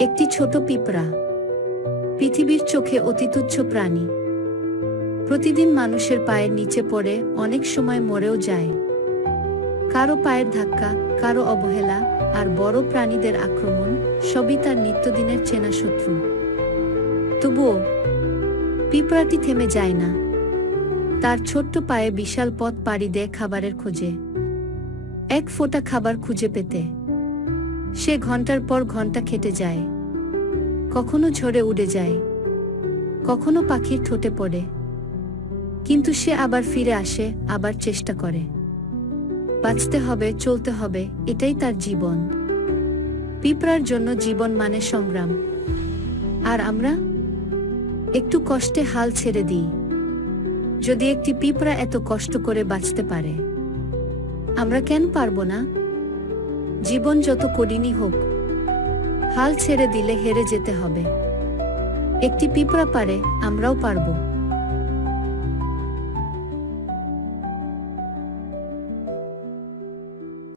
একটি ছোট পিঁপড়া, পৃথিবীর চোখে অতি তুচ্ছ প্রাণী। প্রতিদিন মানুষের পায়ের নিচে পড়ে, অনেক সময় মরেও যায়। কারো পায়ের ধাক্কা, কারো অবহেলা, আর বড় প্রাণীদের আক্রমণ সবই তার নিত্যদিনের চেনা শত্রু। তবুও পিঁপড়াটি থেমে যায় না। তার ছোট্ট পায়ে বিশাল পথ পাড়ি দেয় খাবারের খোঁজে, এক ফোঁটা খাবার খুঁজে পেতে। সে ঘন্টার পর ঘন্টা খেটে যায়, কখনো ঝড়ে উড়ে যায়, কখনো পাখির ঠোঁটে পড়ে, কিন্তু সে আবার ফিরে আসে, আবার চেষ্টা করে। বাঁচতে হবে, চলতে হবে, এটাই তার জীবন। পিঁপড়ার জন্য জীবন মানে সংগ্রাম। আর আমরা একটু কষ্টে হাল ছেড়ে দিই। যদি একটি পিঁপড়া এত কষ্ট করে বাঁচতে পারে, আমরা কেন পারবো না? জীবন যত কঠিনই হোক, হাল ছেড়ে দিলে হেরে যেতে হবে। একটি পিঁপড়া পারে, আমরাও পারবো।